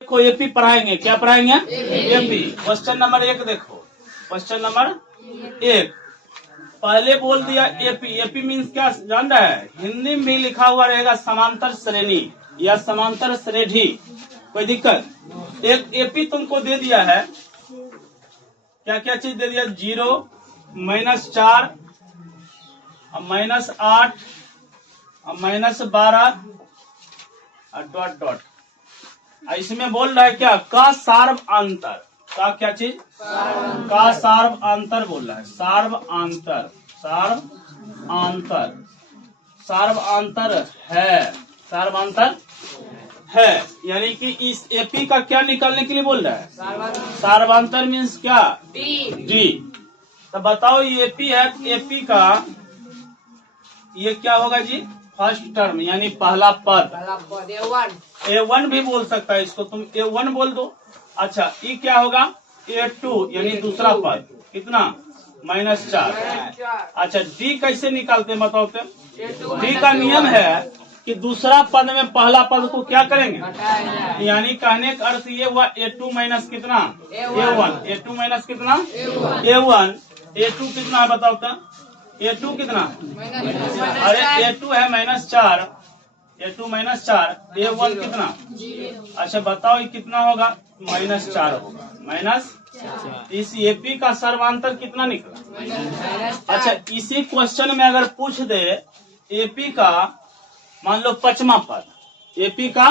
को एपी पढ़ाएंगे। क्या पढ़ाएंगे? एपी। क्वेश्चन नंबर 1 देखो। क्वेश्चन नंबर 1 पहले बोल दिया एपी। एपी मीन्स क्या जान रहा है? हिंदी में भी लिखा हुआ रहेगा समांतर श्रेणी या समांतर श्रेणी। कोई दिक्कत? एक एपी तुमको दे दिया है। क्या क्या चीज दे दिया? 0, -4, -8, -12 डॉट डॉट। इसमें बोल रहा है क्या? का सार्व अंतर। का क्या चीज? का सार्व अंतर बोल रहा है। सार्व अंतर, सार्व अंतर, सार्व अंतर है, सार्व अंतर है। यानी कि इस एपी का क्या निकालने के लिए बोल रहा है? सार्वांतर मीन्स क्या? डी। तो बताओ ये एपी है। एपी का ये क्या होगा जी? फर्स्ट टर्म यानी पहला पद। A1 भी बोल सकता है इसको, तुम A1 बोल दो। अच्छा, ये क्या होगा? A2 यानी दूसरा पद। कितना? -4। अच्छा, डी कैसे निकालते हैं बताओ तो? डी का नियम है कि दूसरा पद में पहला पद को क्या करेंगे? यानी कहने का अर्थ ये हुआ A2 माइनस कितना? A1। A2 माइनस कितना? A1। A2 कितना है बताओ तो? A2 कितना? अरे A2 है -4। A2 -4। A1 कितना? अच्छा बताओ ये कितना होगा? -4 होगा। माइनस इस एपी का सर्वांतर कितना निकला? अच्छा, इसी क्वेश्चन में अगर पूछ दे एपी का मान लो 5वां पद, एपी का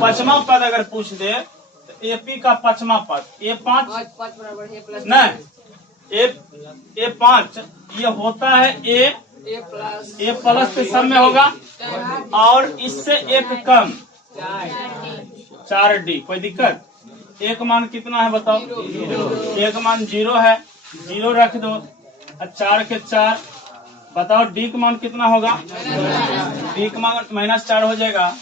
5वां पद अगर पूछ दे तो एपी का 5वां पद A5 नहीं, A5 ये होता है ए प्लस के सम में होगा और इससे एक कम 4D। कोई दिक्कत? एक मान कितना है बताओ? एक मान 0 है, 0 रख दो। 4 के 4 बताओ डी का मान कितना होगा? डी का मान -4 हो जाएगा।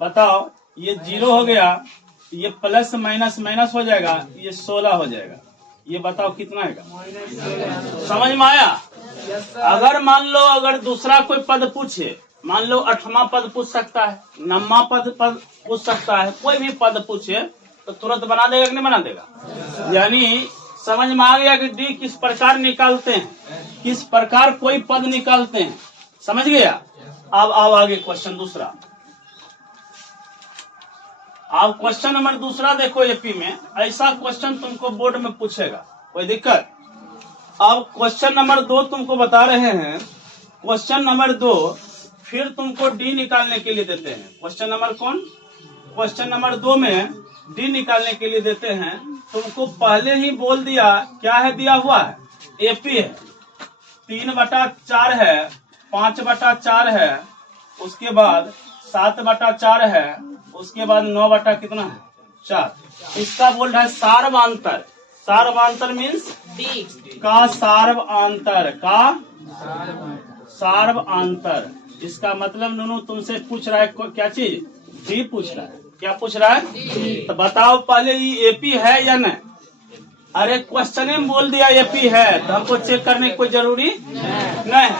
बताओ ये 0 हो गया, ये प्लस माइनस माइनस हो जाएगा, ये 16 हो जाएगा। ये बताओ कितना है? समझ में आया? अगर मान लो अगर दूसरा कोई पद पूछे, मान लो 8वां पद पूछ सकता है, 9वां पद पूछ सकता है, कोई भी पद पूछे तो तुरंत बना देगा कि नहीं बना देगा? यानी समझ में आ गया कि डी किस प्रकार निकालते हैं, किस प्रकार कोई पद निकालते हैं। समझ गया? अब आओ आगे क्वेश्चन दूसरा। अब क्वेश्चन नंबर दूसरा देखो। एपी में ऐसा क्वेश्चन तुमको बोर्ड में पूछेगा। कोई दिक्कत? अब क्वेश्चन नंबर 2 तुमको बता रहे हैं। क्वेश्चन नंबर 2 फिर तुमको डी निकालने के लिए देते हैं। क्वेश्चन नंबर कौन? क्वेश्चन नंबर 2 में डी निकालने के लिए देते हैं। तुमको पहले ही बोल दिया क्या है? दिया हुआ है एपी है, 3/4 है, 5/4 है, उसके बाद 7/4 है, उसके बाद 9 कितना है? 4। इसका बोल रहा है सार्वांतर। सार्वांतर मीन्स का सार्वांतर, का सार्वांतर। इसका मतलब नूनू तुमसे पूछ रहा है क्या चीज? डी पूछ रहा है। क्या पूछ रहा है? तो बताओ पहले ये एपी है या नहीं? अरे क्वेश्चन में बोल दिया एपी है तो हमको चेक करने की कोई जरूरी नहीं।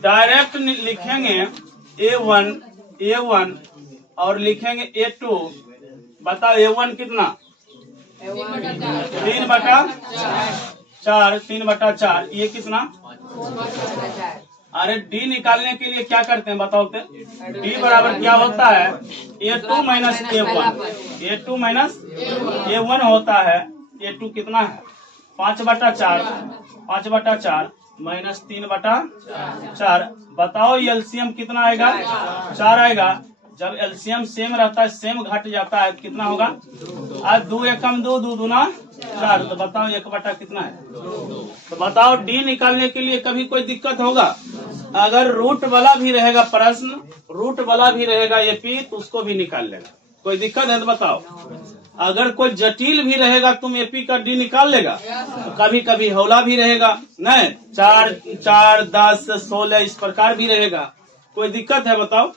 डायरेक्ट लिखेंगे A1 और लिखेंगे A2। बताओ A1 कितना? 3/4। ये कितना? अरे डी निकालने के लिए क्या करते हैं बताओ तो? डी बराबर क्या होता है? A2 minus A1। A2 minus A1 होता है। A2 कितना है? 5/4। 5/4 माइनस 3/4। बताओ एलसीएम कितना आएगा? 4 आएगा। जब एलसीएम सेम रहता है, सेम घट जाता है, कितना होगा? आज 2 एकम 2, 2 दूना 4। तो बताओ 1/, कितना है? तो बताओ डी निकालने के लिए कभी कोई दिक्कत होगा? अगर रूट वाला भी रहेगा प्रश्न, रूट वाला भी रहेगा एपी तो उसको भी निकाल लेगा। कोई दिक्कत है तो बताओ। अगर कोई जटिल भी रहेगा तुम एपी का डी निकाल लेगा। तो कभी कभी हौला भी रहेगा, नहीं 4, 4, 10, 16 इस प्रकार भी रहेगा। कोई दिक्कत है बताओ?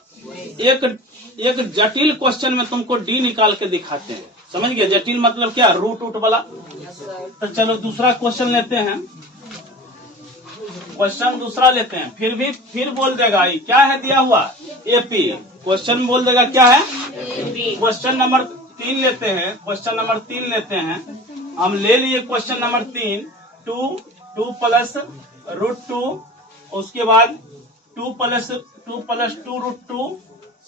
एक जटिल क्वेश्चन में तुमको डी निकाल के दिखाते हैं। समझ गए? जटिल मतलब क्या? रूट वाला। तो चलो दूसरा क्वेश्चन लेते हैं। क्वेश्चन दूसरा लेते हैं। फिर बोल देगा ये क्या है दिया हुआ? एपी। क्वेश्चन बोल देगा क्या है? क्वेश्चन नंबर 3 लेते हैं, क्वेश्चन नंबर 3 लेते हैं। हम ले लिए क्वेश्चन नंबर 3, 2 प्लस √2, उसके बाद 2 प्लस 2 √2,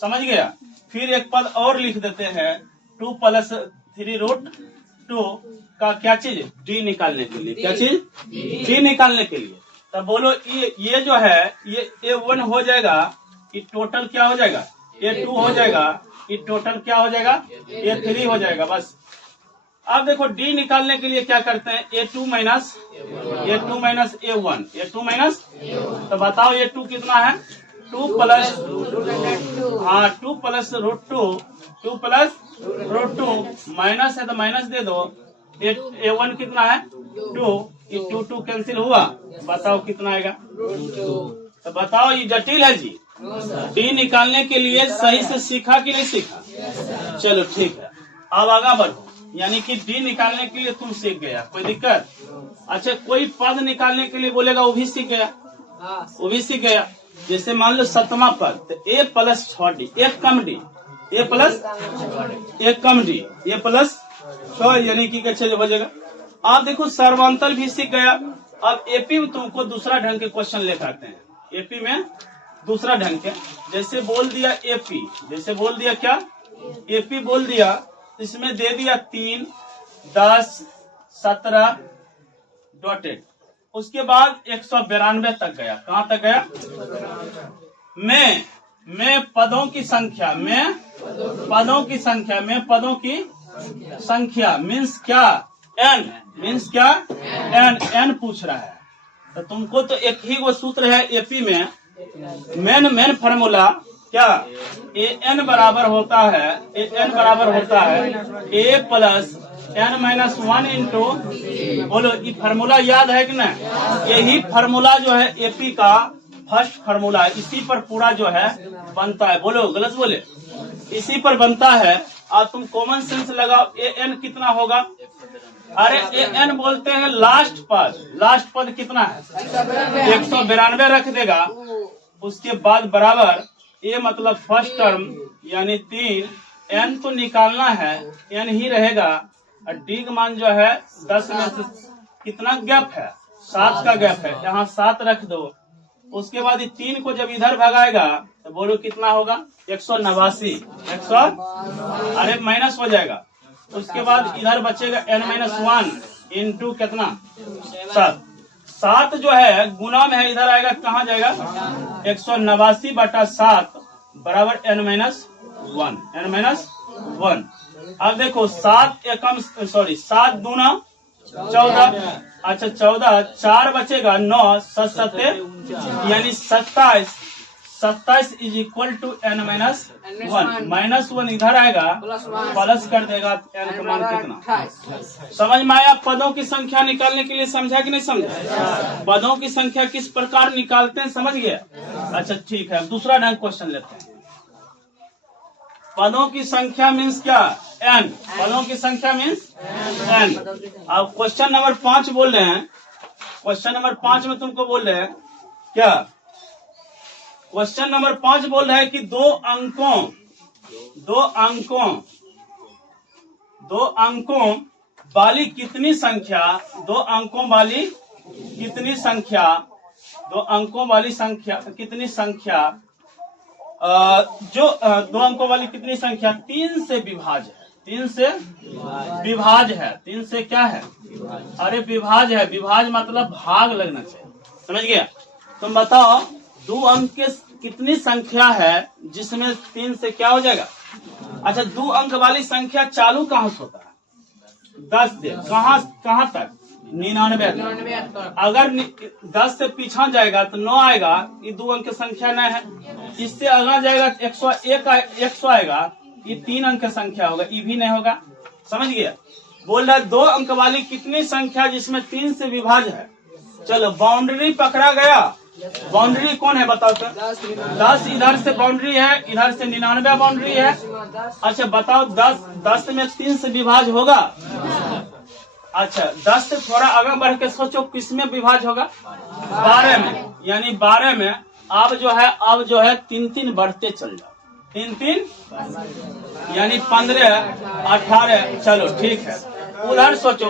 समझ गया। फिर एक पद और लिख देते हैं 2 प्लस 3 √2 का क्या चीज, डी निकालने के लिए। क्या चीज, डी निकालने के लिए। तब बोलो ये जो है ये A1 हो जाएगा, ये टोटल क्या हो जाएगा, A2 हो जाएगा, ये टोटल क्या हो जाएगा, A3 हो जाएगा। बस अब देखो डी निकालने के लिए क्या करते हैं, A2 minus A1, A2 minus, तो बताओ A2 कितना है, 2 प्लस, हाँ 2 प्लस √2 माइनस है तो माइनस दे दो। A1 कितना है 2, ये 2 कैंसिल हुआ, बताओ कितना आएगा। तो बताओ ये जटिल है जी। डी निकालने के लिए सही से सीखा कि नहीं सीखा, चलो ठीक है। अब आगा बढ़ो, यानी कि डी निकालने के लिए तुम सीख गया, कोई दिक्कत। अच्छा कोई पद निकालने के लिए बोलेगा वो भी सीख गया, वो भी सीख गया। जैसे मान लो 7वां पद, तो A प्लस 6D, एक कम डी, A प्लस एक कम डी, A प्लस 6, यानी कि कैसे हो जाएगा। आप देखो सर्वांतर भी सीख गया। अब एपी में तुमको दूसरा ढंग के क्वेश्चन लेकर आते हैं, एपी में दूसरा ढंग के। जैसे बोल दिया एपी, जैसे बोल दिया क्या, एपी बोल दिया, इसमें दे दिया 3, 10, 17 डॉटेड, उसके बाद 192 तक गया। कहाँ तक गया, में पदों की संख्या, में पदों की संख्या, में पदों की संख्या मीन्स क्या, n मीन्स क्या, n पूछ रहा है। तो तुमको तो एक ही वो सूत्र है एपी में, मेन फार्मूला क्या, an बराबर होता है, an बराबर होता है a प्लस n-1 इंटू, बोलो ये फार्मूला याद है कि ना। यही फार्मूला जो है एपी का फर्स्ट फार्मूला है, इसी पर पूरा जो है बनता है। बोलो गलत बोले, इसी पर बनता है। और तुम कॉमन सेंस लगाओ, an कितना होगा, अरे an बोलते हैं लास्ट पद कितना है, 192 रख देगा, उसके बाद बराबर a मतलब फर्स्ट टर्म यानी 3, n तो निकालना है, n ही रहेगा। और डी का मान जो है 10 में से कितना गैप है, 7 का गैप है, यहाँ 7 रख दो। उसके बाद 3 को जब इधर भगाएगा तो बोलो कितना होगा, 189, अरे माइनस हो जाएगा। उसके बाद इधर बचेगा n-1 इंटू कितना, 7 जो है गुना में है, इधर आएगा कहाँ जाएगा, 189/7 बराबर n-1। अब देखो 7 दूना 14, अच्छा 14, 4 बचेगा 9, 7 7 यानी 27 इज इक्वल टू n-1, -1 इधर आएगा, प्लस कर देगा n का मान कितना। समझ में आया, पदों की संख्या निकालने के लिए, समझा कि नहीं समझा, पदों की संख्या किस प्रकार निकालते हैं, समझ गया। अच्छा ठीक है, दूसरा ढंग क्वेश्चन लेते हैं। पदों की संख्या मीन्स क्या, n, पदों की संख्या मीन्स n। अब क्वेश्चन नंबर 5 बोल रहे हैं, क्वेश्चन नंबर 5 में तुमको बोल रहे हैं क्या, क्वेश्चन नंबर 5 बोल रहा है कि दो अंकों वाली कितनी संख्या, दो अंकों वाली कितनी संख्या जो 2 अंकों वाली कितनी संख्या 3 से विभाज्य है, 3 से विभाज्य है, 3 से क्या है, अरे विभाज्य है, विभाज्य मतलब भाग लगना चाहिए, समझ गया। तुम बताओ 2 अंक के कितनी संख्या है जिसमें 3 से क्या हो जाएगा। अच्छा 2 अंक वाली संख्या चालू कहाँ से होता है, 10 से, कहाँ तक, 99 तक। अगर 10 से पीछा जाएगा तो 9 आएगा, ये 2 अंक की संख्या नहीं है। इससे अगला जाएगा 100 आएगा, ये 3 अंक की संख्या होगा, ये भी नहीं होगा, समझ गया। बोल रहा है 2 अंक वाली कितनी संख्या जिसमें 3 से विभाज्य है। चलो बाउंड्री पकड़ा गया, बाउंड्री कौन है बताओ सर, 10 इधर से बाउंड्री है, इधर से 99 बाउंड्री है। अच्छा बताओ 10 में 3 से विभाज्य होगा। अच्छा 10 से थोड़ा आगे बढ़ के सोचो किस में विभाज्य होगा, 12 में, यानी 12 में अब जो है 3 बढ़ते चल जाओ, 3 3 यानी 15 18। चलो ठीक है, उधर सोचो,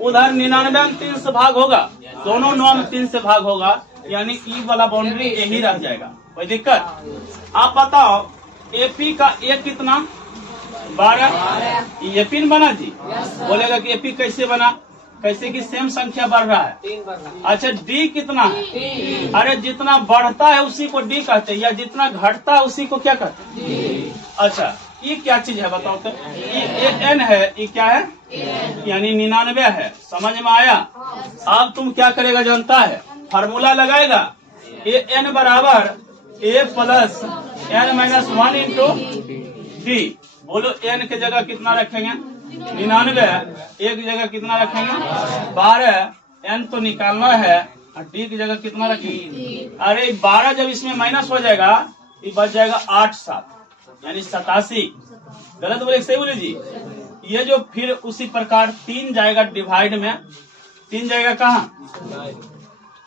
उधर 99 में 3 से भाग होगा, दोनों 9 में 3 से भाग होगा, यानी ई वाला बाउंड्री यही रह जाएगा। कोई दिक्कत? आप बताओ एपी का ए कितना? 12। एपी बना जी? बोलेगा कि एपी कैसे बना? कैसे कि सेम संख्या बढ़ रहा है। अच्छा डी कितना है? अरे जितना बढ़ता है उसी को डी कहते हैं, या जितना घटता है उसी को क्या कहते हैं? अच्छा ये क्या चीज है बताओ तो? ये एन है, ये क्या है? यानी 99 है। समझ में आया? अब तुम क्या करेगा जानता है? फार्मूला लगाएगा, ए एन बराबर A plus N minus 1 into D. बोलो एन के जगह कितना रखेंगे? 99। एक जगह कितना रखेंगे? 12। एन तो निकालना है, और डी की जगह कितना रखेंगे? अरे 12 जब इसमें माइनस हो जाएगा, ये बच जाएगा 8 7, यानी 87। गलत बोले सही बोले जी? ये जो फिर उसी प्रकार 3 जाएगा डिवाइड में, 3 जाएगा कहाँ?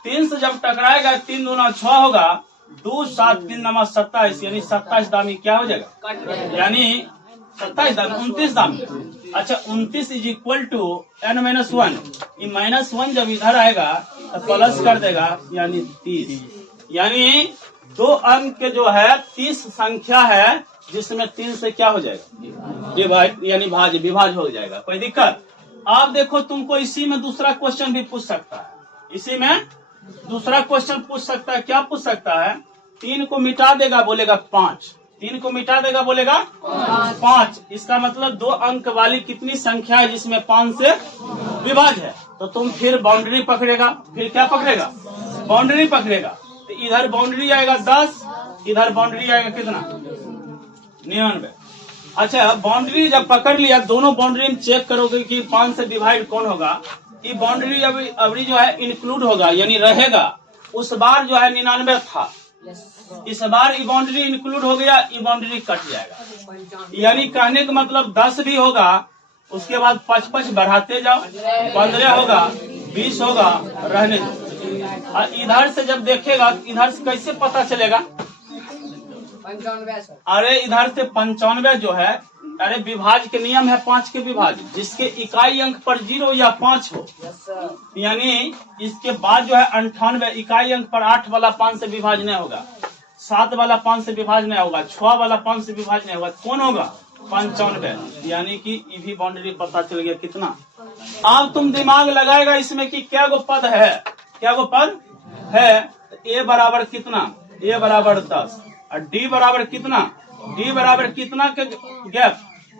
3 से जब टकराएगा 3 दूना 6 होगा, 2 7 3 नमा 27, यानी 27 दामी क्या हो जाएगा? यानी 27 दामी 29 दामी। अच्छा 29 is equal to n minus 1। ये -1 जब इधर आएगा तो प्लस कर देगा, यानी 30। यानी 2 अंक जो है 30 संख्या है, जिसमें 3 से क्या हो जाएगा? डिवाइड, यानी विभाज हो जाएगा। कोई दिक्कत? आप देखो तुमको इसी में दूसरा क्वेश्चन भी पूछ सकता है, इसी में दूसरा क्वेश्चन पूछ सकता है। क्या पूछ सकता है? 3 को मिटा देगा, बोलेगा 5। 3 को मिटा देगा, बोलेगा 5। इसका मतलब 2 अंक वाली कितनी संख्या है जिसमें 5 से विभाज है? तो तुम फिर बाउंड्री पकड़ेगा। फिर क्या पकड़ेगा? बाउंड्री पकड़ेगा। तो इधर बाउंड्री आएगा 10, इधर बाउंड्री आएगा कितना? 99। अच्छा बाउंड्री जब पकड़ लिया, दोनों बाउंड्री में चेक करोगे कि 5 से डिवाइड कौन होगा। ये बाउंड्री अभी जो है इंक्लूड होगा, यानी रहेगा। उस बार जो है 99 था, इस बार ये बाउंड्री इंक्लूड हो गया, ये बाउंड्री कट जाएगा। यानी कहने का मतलब 10 भी होगा, उसके बाद 5 बढ़ाते जाओ, 15 होगा, 20 होगा, रहने दो। और इधर से जब देखेगा, इधर से कैसे पता चलेगा? 95। अरे इधर से 95 जो है, अरे विभाज के नियम है 5 के विभाज, जिसके इकाई अंक पर 0 या 5 हो। यानी इसके बाद जो है 98 इकाई अंक पर 8 वाला 5 से विभाज नहीं होगा, 7 वाला 5 से विभाज नहीं होगा, 6 वाला 5 से विभाज नहीं होगा। कौन होगा? 95। यानी कि ये भी बाउंड्री पता चल गया। कितना? अब तुम दिमाग लगाएगा इसमें कि क्या गो पद है, क्या गो पद है। ए बराबर कितना? ए बराबर 10। और डी बराबर कितना? डी बराबर कितना के गैप?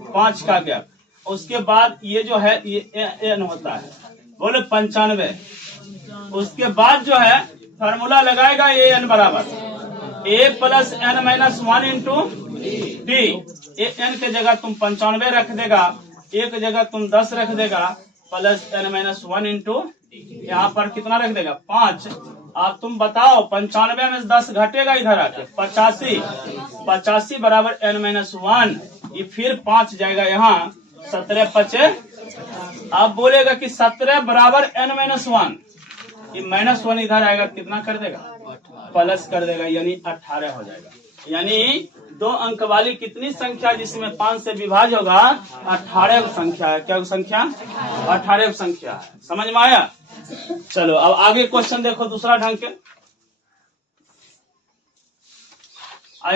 5 का गैप। उसके बाद ये जो है ये एन होता है, बोले 95। उसके बाद जो है फार्मूला लगाएगा ए एन बराबर A plus N minus 1 into D. A N के जगह तुम 95 रख देगा, एक जगह तुम 10 रख देगा, प्लस एन माइनस 1 इंटू यहाँ पर कितना रख देगा? 5। अब तुम बताओ 95 में 10 घटेगा, इधर आके 85। 85 बराबर एन माइनस 1, ये फिर 5 जाएगा यहाँ, 17 5। अब बोलेगा कि 17 बराबर एन माइनस 1, ये -1 इधर आएगा, कितना कर देगा? प्लस कर देगा, यानी 18 हो जाएगा। यानी 2 अंक वाली कितनी संख्या जिसमें 5 से विभाज होगा? 18 संख्या है। क्या संख्या? 18 संख्या है। समझ में आया? चलो अब आगे क्वेश्चन देखो दूसरा ढंग के।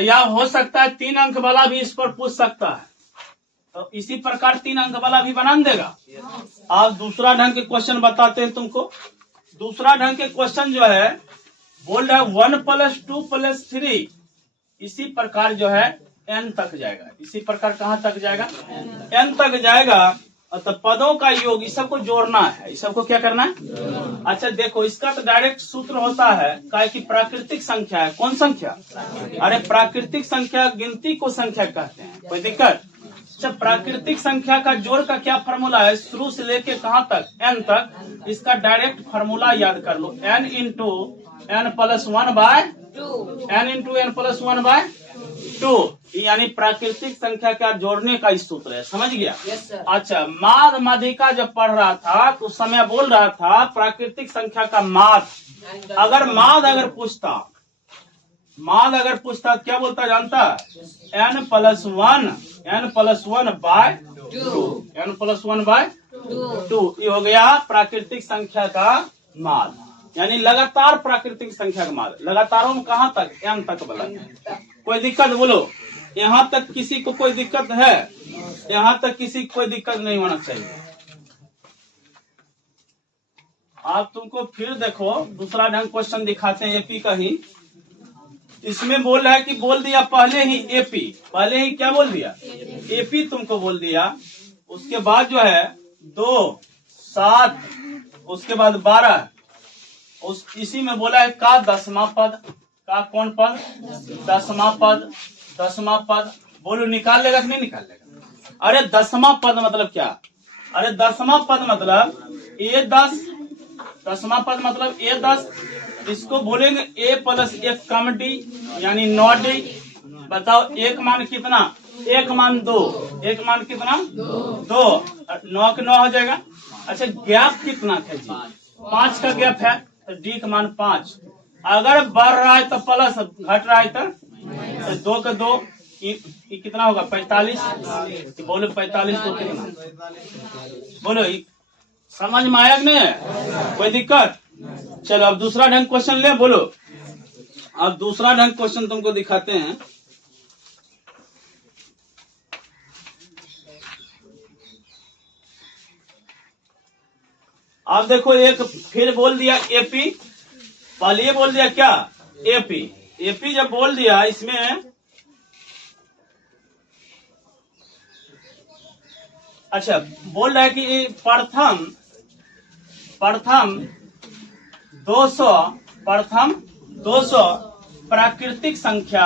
या हो सकता है 3 अंक वाला भी इस पर पूछ सकता है, तो इसी प्रकार 3 अंक वाला भी बना देगा। आप दूसरा ढंग के क्वेश्चन बताते हैं तुमको। दूसरा ढंग के क्वेश्चन जो है बोल रहा है 1 + 2 + 3, इसी प्रकार जो है n तक जाएगा। इसी प्रकार कहाँ तक जाएगा? n तक जाएगा। तो पदों का योग, इस सबको जोड़ना है, इस सबको क्या करना है? अच्छा देखो इसका तो डायरेक्ट सूत्र होता है, क्या कि प्राकृतिक संख्या है। कौन संख्या? अरे प्राकृतिक संख्या गिनती को संख्या कहते हैं। कोई दिक्कत? अच्छा प्राकृतिक संख्या का जोड़ का क्या फार्मूला है? शुरू से लेके कहाँ तक? n तक। इसका डायरेक्ट फार्मूला याद कर लो, n into n + 1/2, n into n + 1/2, यानी प्राकृतिक संख्या का जोड़ने का इस सूत्र है। समझ गया? अच्छा माध माध्यिका जब पढ़ रहा था तो उस समय बोल रहा था प्राकृतिक संख्या का माध। अगर माध पूछता माद अगर पूछता क्या बोलता जानता, n + 1 बाय 2, n + 1 बाय 2। ये हो गया प्राकृतिक संख्या का माद, यानी लगातार प्राकृतिक संख्या का माद। लगातारों में कहाँ तक, n तक बोला। कोई दिक्कत बोलो, यहाँ तक किसी को कोई दिक्कत है? यहाँ तक किसी को कोई दिक्कत नहीं होना चाहिए। आप तुमको फिर देखो दूसरा ढंग क्वेश्चन दिखाते हैं एपी का ही। इसमें बोल रहा है कि बोल दिया पहले ही एपी, पहले ही क्या बोल दिया, एपी तुमको बोल दिया। उसके बाद जो है 2, 7, उसके बाद 12, इसी में बोला है का 10वां पद, का कौन पद, 10वां पद, 10वां पद। बोलो निकाल लेगा कि नहीं निकाल लेगा? अरे 10वां पद मतलब क्या? अरे 10वां पद मतलब A10, 10वां पद मतलब A10। इसको बोलेंगे A + 1 कम D, यानी 9D। बताओ एक मान कितना, एक मान 2, एक मान कितना 2, 9 के 9 हो जाएगा। अच्छा गैप कितना है जी, 5 का गैप है, तो D का मान 5। अगर बढ़ रहा है तो प्लस, घट रहा है तो 2 का 2, कितना होगा 45। बोलो 45 तो कितना, बोलो समझ में आया कि नहीं, कोई दिक्कत? चलो अब दूसरा ढंग क्वेश्चन ले, बोलो। अब दूसरा ढंग क्वेश्चन तुमको दिखाते हैं। आप देखो एक फिर बोल दिया एपी, पहले ये बोल दिया क्या एपी। एपी जब बोल दिया इसमें, अच्छा बोल रहा है कि प्रथम 200 प्राकृतिक संख्या,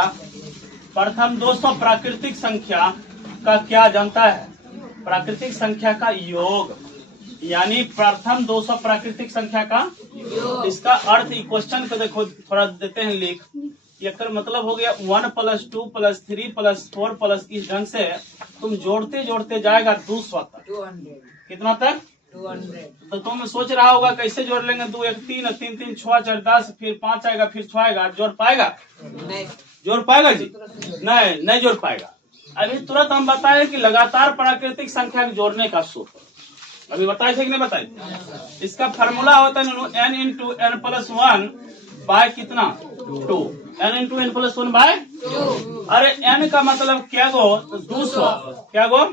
प्रथम 200 प्राकृतिक संख्या का क्या जानता है? प्राकृतिक संख्या का योग, यानी प्रथम 200 प्राकृतिक संख्या का योग। इसका अर्थ क्वेश्चन को देखो थोड़ा देते हैं लिख। इसका मतलब हो गया 1 + 2 + 3 + 4 + इस ढंग से तुम जोड़ते जोड़ते जाएगा 200 तक। 200 कितना तक? 200। तो तुम सोच रहा होगा कैसे जोड़ लेंगे, 2 1 3 3 3 6 4 10, फिर 5 आएगा, फिर 6 आएगा, जोड़ पाएगा? नहीं जोड़ पाएगा जी, नहीं जोड़ पाएगा। अभी तुरंत हम बताए कि लगातार प्राकृतिक संख्या जोड़ने का सूत्र अभी बताए थे कि नहीं बताए? इसका फार्मूला होता है n × n + 1 बाय कितना 2, n × n + 1 बाय 2। अरे n का मतलब क्या गो 200, क्या गो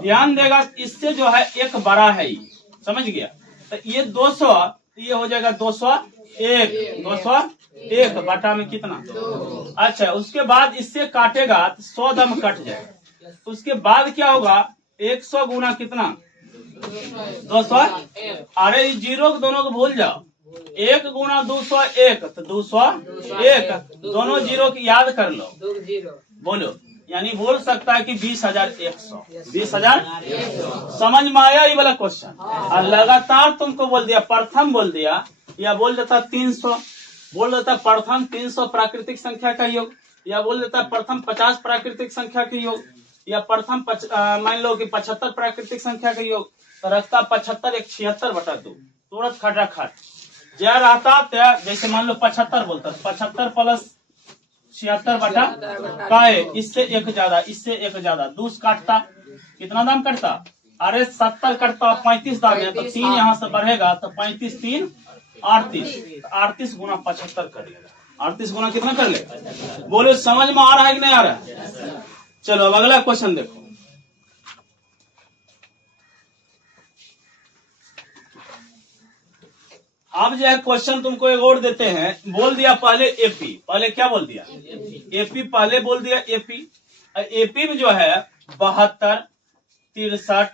ध्यान देगा, इससे जो है एक बड़ा है, समझ गया? तो ये 200, ये हो जाएगा 201, 201 बटा में कितना 2। अच्छा उसके बाद इससे काटेगा तो 100 दम कट जाएगा। उसके बाद क्या होगा 100 गुना कितना 200। अरे जीरो दोनों को भूल जाओ, 1 × 201 तो 201, दोनों जीरो की याद कर लो, बोलो। यानी बोल सकता है कि 20,100, 20,100। समझ में आया ये वाला क्वेश्चन? और लगातार तुमको बोल दिया, प्रथम बोल दिया, या बोल देता 300, बोल देता प्रथम 300 प्राकृतिक संख्या का योग, या बोल देता प्रथम 50 प्राकृतिक संख्या का योग, या प्रथम मान लो कि 75 प्राकृतिक संख्या का योग, तो रखता 75 1 76 बटा 2, तुरंत खड़ा खट जया रहता। जैसे मान लो 75 बोलता, 75 + 76 बटा का, इससे एक ज्यादा, इससे एक ज्यादा, 2 काटता, कितना दाम कटता? अरे 70 कटता, 35 दाम है, तो 3 यहाँ से बढ़ेगा तो 35 3 38, 38 गुना 75 कर लेगा, 38 गुना कितना कर लेगा? बोलो समझ में आ रहा है कि नहीं आ रहा है? चलो अब अगला क्वेश्चन देखो। अब जो है क्वेश्चन तुमको एक और देते हैं। बोल दिया पहले एपी, पहले क्या बोल दिया एपी, पहले बोल दिया एपी। एपी में जो है 72, 63,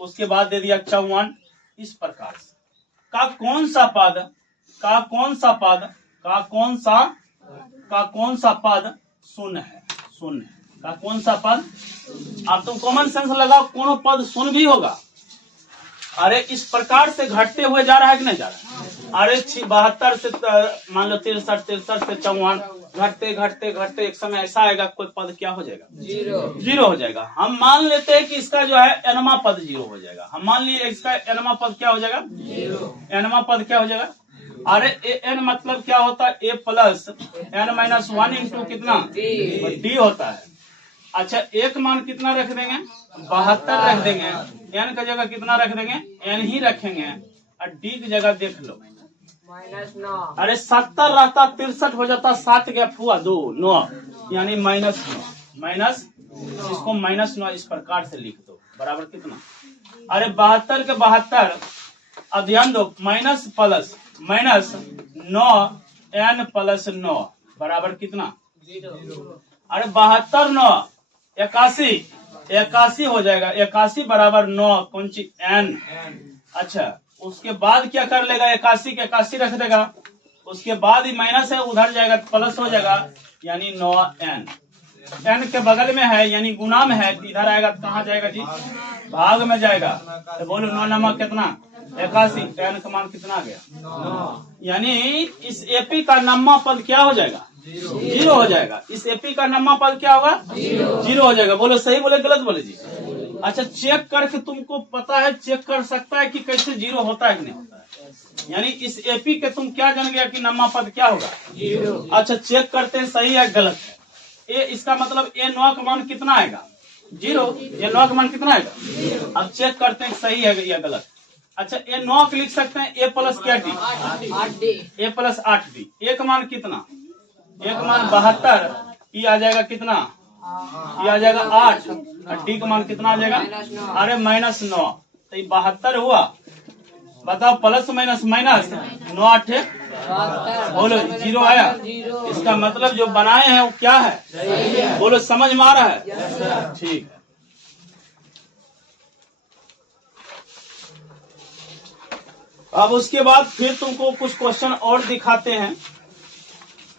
उसके बाद दे दिया 54, इस प्रकार से का कौन सा पद, का कौन सा पद, का कौन सा, का कौन सा पद शून्य है, शून्य है, का कौन सा पद? अब तुम कॉमन सेंस लगाओ, कौन पद शून्य भी होगा? अरे इस प्रकार से घटते हुए जा रहा है कि नहीं जा रहा है? अरे 72 से मान लो 63, 63 से 54, घटते घटते घटते एक समय ऐसा आएगा कोई पद क्या हो जाएगा? जीरो हो जाएगा। हम मान लेते हैं कि इसका जो है एनमा पद 0 हो जाएगा। हम मान लिए इसका एनमा पद क्या हो जाएगा? एनमा पद क्या हो जाएगा? अरे एन मतलब क्या होता है, ए प्लस एन माइनस 1 इंटू कितना डी होता है। अच्छा एक मान कितना रख देंगे, 72 रख देंगे। एन का जगह कितना रख देंगे, एन ही रखेंगे। और डी की जगह देख लो -9। अरे 70 रहता 63 हो जाता, 7 गैप हुआ 2 9 यानी -9 माइनस, इसको -9 इस प्रकार से लिख दो बराबर कितना। अरे 72 के 72, अब ध्यान दो minus plus minus 9 n plus 9 बराबर कितना 0। अरे 72 9 81 हो जाएगा। 81 बराबर 9 कौन सी n। अच्छा उसके बाद क्या कर लेगा, 81 के 81 रख देगा। उसके बाद ही माइनस है उधर जाएगा प्लस हो जाएगा यानी 9n। n के बगल में है यानी गुना में है, इधर आएगा कहाँ जाएगा जी, भाग में जाएगा। तो बोलो 9 नमक कितना 81, n का मान कितना आ गया, यानी इस एपी का नम्मा पद क्या हो जाएगा, 0 हो जाएगा। इस एपी का नम्मा पद क्या होगा, 0 हो जाएगा। बोलो सही बोले गलत बोले जी। अच्छा चेक करके तुमको पता है, चेक कर सकता है कि कैसे 0 होता है कि नहीं होता है। यानी इस एपी के तुम क्या जान गया कि नम्मा पद क्या होगा, 0। अच्छा चेक करते हैं सही है गलत है। ए इसका मतलब ए 9 का मान कितना आएगा, 0। ये 9 का मान कितना आएगा, अब चेक करते हैं सही है या गलत। अच्छा ए 9 के लिख सकते हैं ए प्लस क्या डी, 8d, ए प्लस 8d। ए का मान कितना, ए का मान 72, ई आ जाएगा कितना, ये आ जाएगा 8 और डी का मान कितना आ जाएगा, अरे -9। तो ये 72 हुआ, बताओ प्लस माइनस माइनस 9 8 बोलो 0 आया। इसका मतलब जो बनाए हैं वो क्या है, बोलो समझ में आ रहा है, ठीक है। अब उसके बाद फिर तुमको कुछ क्वेश्चन और दिखाते हैं।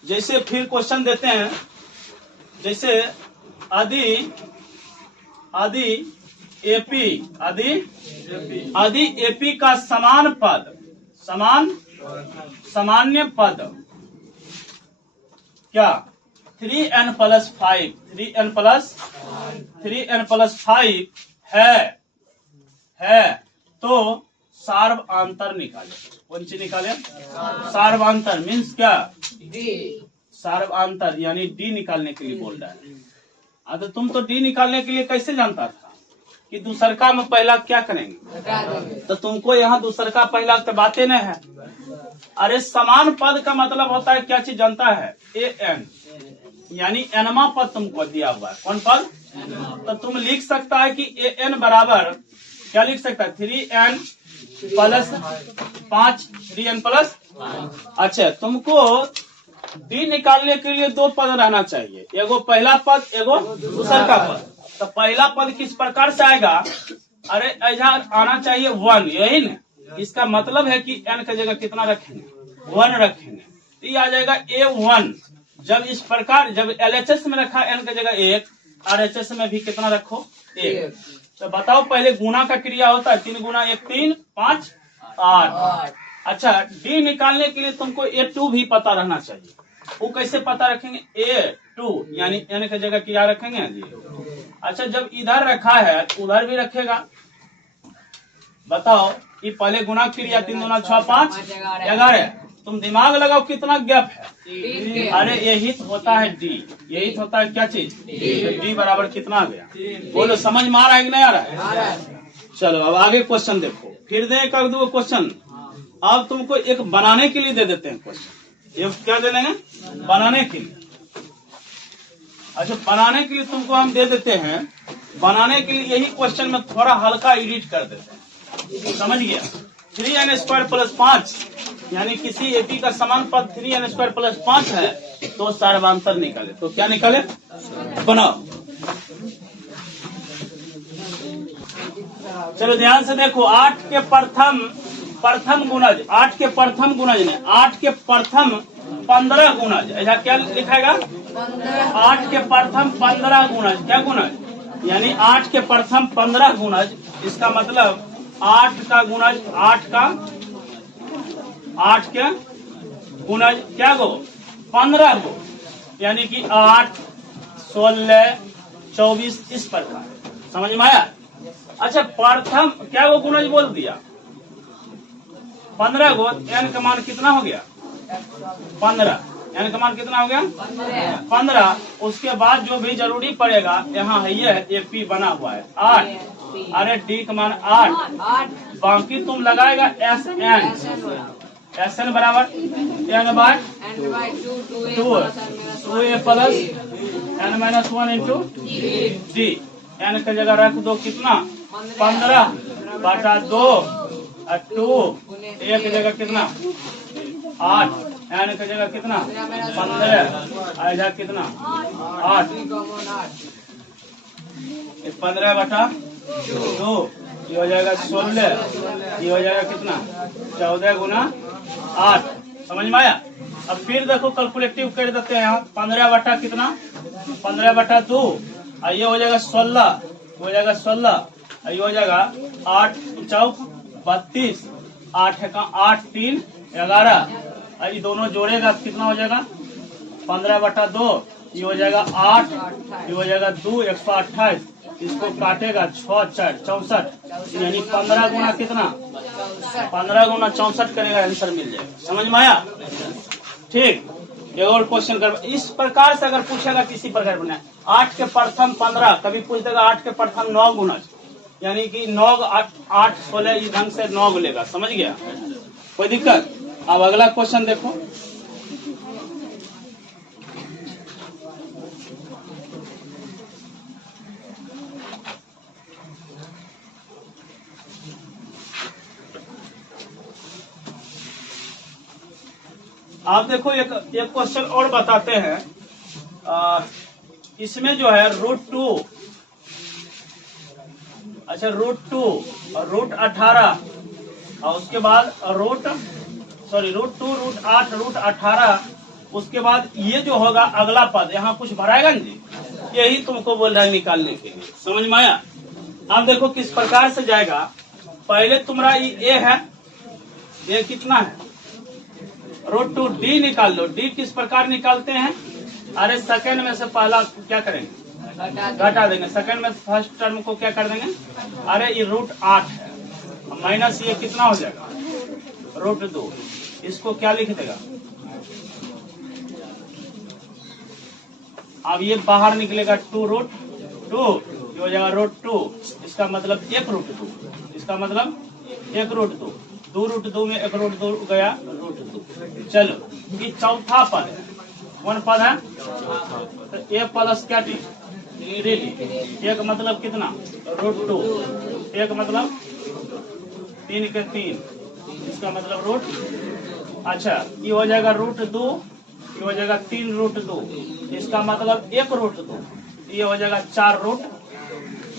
जैसे फिर क्वेश्चन देते हैं, जैसे आदि एपी का समान पद, सामान्य पद क्या 3n प्लस 5, 3n प्लस 5 है तो सार्वआंतर निकाले। कौन सी निकाले, सार्वआंतर मीन्स क्या, सार्वआंतर यानी डी निकालने के लिए बोल रहा है। तो तुम तो डी निकालने के लिए कैसे जानता था कि दूसरका में पहला क्या करेंगे, तो तुमको यहाँ दूसरका पहला तो बातें नहीं है। अरे समान पद का मतलब होता है क्या चीज जानता है, ए एन, यानी एनमा पद तुमको दिया हुआ है। कौन पद, तो तुम लिख सकता है कि ए एन बराबर क्या लिख सकता है, 3n प्लस 5, 3n प्लस। अच्छा तुमको डी निकालने के लिए 2 पद रहना चाहिए, एगो पहला पद एगो दूसरा का पद। तो पहला पद किस प्रकार से आएगा, अरे ऐसा आना चाहिए 1, यही ना। इसका मतलब है कि n का जगह कितना रखेंगे, 1 रखेंगे, तो ये आ जाएगा A1। जब इस प्रकार जब LHS में रखा n का जगह 1, RHS में भी कितना रखो 1। तो बताओ पहले गुना का क्रिया होता है, 3 गुना 1 3 5 8। अच्छा डी निकालने के लिए तुमको A2 भी पता रहना चाहिए। वो कैसे पता रखेंगे, A2 यानी n की जगह क्या रखेंगे जी। अच्छा जब इधर रखा है उधर भी रखेगा। बताओ ये पहले गुना क्रिया 3 गुना 6 5 11, तुम दिमाग लगाओ कितना गैप है। अरे यही तो होता है डी, यही तो होता है क्या चीज, डी बराबर कितना आ गया, बोलो समझ में आ रहा है कि नहीं आ रहा है। चलो अब आगे क्वेश्चन देखो, फिर दे कर दो क्वेश्चन। अब तुमको एक बनाने के लिए दे देते हैं क्वेश्चन, ये क्या दे देंगे, बनाने के लिए। अच्छा बनाने के लिए तुमको हम दे देते हैं, बनाने के लिए यही क्वेश्चन में थोड़ा हल्का एडिट कर देते हैं, समझ गया। 3n² प्लस 5 यानी किसी एपी का समान पद 3n² प्लस 5 है तो सार्वआंतर निकाले। तो क्या निकाले, बनाओ। चलो ध्यान से देखो, 8 के प्रथम गुणज, 8 के प्रथम गुणज ने 8 के प्रथम 15 गुणज, ऐसा क्या लिखाएगा, 8 के प्रथम 15 गुणज, क्या गुणज यानी 8 के प्रथम 15 गुणज। इसका मतलब 8 का गुणज 8 के गुणज क्या गो 15 गो, यानी कि 8 16 24 इस प्रकार, समझ में आया। अच्छा प्रथम क्या वो गुणज बोल दिया, 15 को n का मान कितना हो गया 15, n का मान कितना हो गया 15। उसके बाद जो भी जरूरी पड़ेगा यहाँ है ये AP बना हुआ है 8, अरे D का मान 8, बाकी तुम लगाएगा SN बराबर n/2 2a plus n-1 into D। n की जगह रख दो कितना 15/2 और 2 a की जगह कितना 8, n की जगह कितना 15 आएगा कितना 8, 15/2 ये हो जाएगा 16, ये हो जाएगा कितना 14 गुना 8। समझ में आया। अब फिर देखो कैलकुलेटिव कर देते हैं यहाँ 15 बटा कितना 15/2 और ये हो जाएगा 16, हो जाएगा 16, ये हो जाएगा 8 चौक 32, 8 का 8 3 11, ये दोनों जोड़ेगा कितना हो जाएगा 15/2, ये हो जाएगा 8, ये हो जाएगा 2 128, इसको काटेगा 6 4 64, यानी 15 गुना कितना 15 गुना 64 करेगा आंसर मिल जाएगा। समझ में आया। ठीक, एक और क्वेश्चन कर इस प्रकार से अगर पूछेगा किसी प्रकार बना 8 के प्रथम 15, कभी पूछ देगा 8 के प्रथम 9 गुना, यानी कि 9 8 16 इस ढंग से 9 लेगा। समझ गया, कोई दिक्कत। अब अगला क्वेश्चन देखो, आप देखो एक क्वेश्चन और बताते हैं। इसमें जो है √2, अच्छा √2 और √18 और उसके बाद √2 √8 √18, उसके बाद ये जो होगा अगला पद यहाँ कुछ भराएगा ना जी, यही तुमको बोल रहा है निकालने के लिए। समझ में आया। आप देखो किस प्रकार से जाएगा। पहले तुम्हारा ये है, ये कितना है √2, D निकाल लो। D किस प्रकार निकालते हैं, अरे सेकंड में से पहला क्या करेंगे घटा देंगे, सेकंड में फर्स्ट टर्म को क्या कर देंगे, अरे ये √8 है माइनस ये कितना हो जाएगा √2, इसको क्या लिख देगा, अब ये बाहर निकलेगा 2√2, ये हो जाएगा √2, इसका मतलब 1√2, इसका मतलब 1√2, 2√2 में 1√2 गया √2। चलो ये चौथा पद है, कौन पद है, तो ए प्लस क्या टी 3D, एक मतलब कितना √2, एक मतलब 3 के 3, इसका मतलब √, अच्छा ये हो जाएगा √2, ये हो जाएगा 3√2, इसका मतलब 1√2, ये हो जाएगा 4√।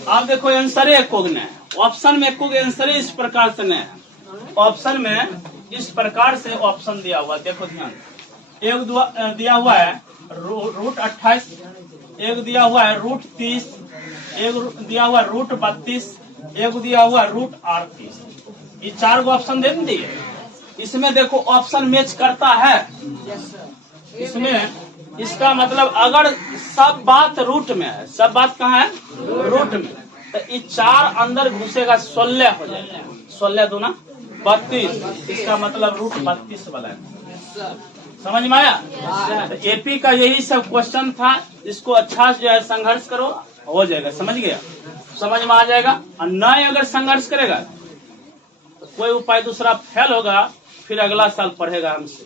आप देखो आंसर एक है, ऑप्शन में एक आंसर इस प्रकार से नहीं है। ऑप्शन में इस प्रकार से ऑप्शन दिया हुआ, देखो ध्यान, एक दिया हुआ है √28, एक दिया हुआ है √30, एक दिया हुआ है √32, एक दिया हुआ है √38, ये 4 गो ऑप्शन दे दिए। इसमें देखो ऑप्शन मैच करता है, इसमें इसका मतलब अगर सब बात रूट में है, सब बात कहाँ है रूट में, तो ये 4 अंदर घुसेगा 16 हो जाएगा, 16 दूना 32, इसका मतलब √32 वाला है। समझ में आया। तो AP का यही सब क्वेश्चन था, इसको अच्छा जो है संघर्ष करो, हो जाएगा। समझ गया, समझ में आ जाएगा। और नहीं अगर संघर्ष करेगा तो कोई उपाय दूसरा फेल होगा, फिर अगला साल पढ़ेगा हमसे।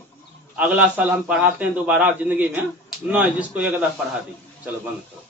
अगला साल हम पढ़ाते हैं दोबारा जिंदगी में, नहीं जिसको एक बार पढ़ा दी। चलो बंद करो।